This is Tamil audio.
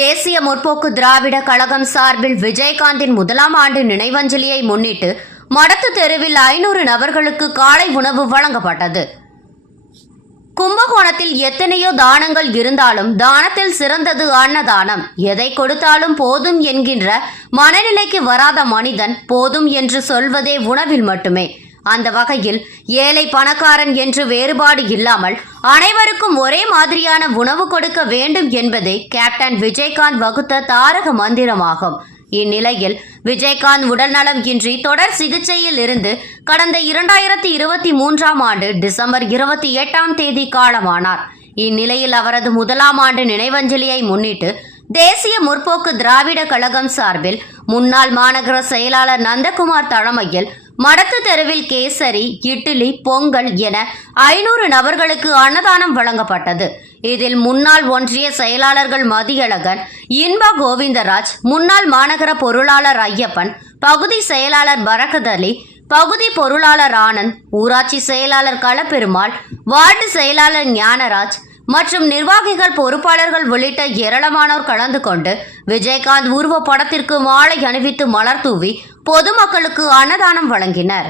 தேசிய முற்போக்கு திராவிட கழகம் சார்பில் விஜயகாந்தின் முதலாம் ஆண்டு நினைவஞ்சலியை முன்னிட்டு மடத்து தெருவில் 500 நபர்களுக்கு காலை உணவு வழங்கப்பட்டது. கும்பகோணத்தில் எத்தனையோ தானங்கள் இருந்தாலும் தானத்தில் சிறந்தது அன்னதானம். எதை கொடுத்தாலும் போதும் என்கின்ற மனநிலைக்கு வராத மனிதன் போதும் என்று சொல்வதே உணவில் மட்டுமே. அந்த வகையில் ஏழை பணக்காரன் என்று வேறுபாடு இல்லாமல் அனைவருக்கும் ஒரே மாதிரியான உணவு கொடுக்க வேண்டும் என்பதே கேப்டன் விஜயகாந்த் வகுத்த தாரக மந்திரமாகும். இந்நிலையில் விஜயகாந்த் உடல்நலம் இன்றி தொடர் சிகிச்சையில் இருந்து கடந்த 2023ஆம் ஆண்டு டிசம்பர் 28ஆம் தேதி காலமானார். இந்நிலையில் அவரது முதலாம் ஆண்டு நினைவஞ்சலியை முன்னிட்டு தேசிய முற்போக்கு திராவிட கழகம் சார்பில் முன்னாள் மாநகர செயலாளர் நந்தகுமார் தலைமையில் மடத்து தெருவில் கேசரி, இட்லி, பொங்கல் என 500 நபர்களுக்கு அன்னதானம் வழங்கப்பட்டது. இதில் முன்னாள் ஒன்றிய செயலாளர்கள் மதியழகன், இன்பா கோவிந்தராஜ், முன்னாள் மாநகர பொருளாளர் ஐயப்பன், பகுதி செயலாளர் பரகத் அலி, பகுதி பொருளாளர் ஆனந்த், ஊராட்சி செயலாளர் களப்பெருமாள், வார்டு செயலாளர் ஞானராஜ் மற்றும் நிர்வாகிகள், பொறுப்பாளர்கள் உள்ளிட்ட ஏராளமானோர் கலந்து கொண்டு விஜயகாந்த் உருவ படத்திற்கு மாலை அணிவித்து மலர் தூவி பொதுமக்களுக்கு அன்னதானம் வழங்கினர்.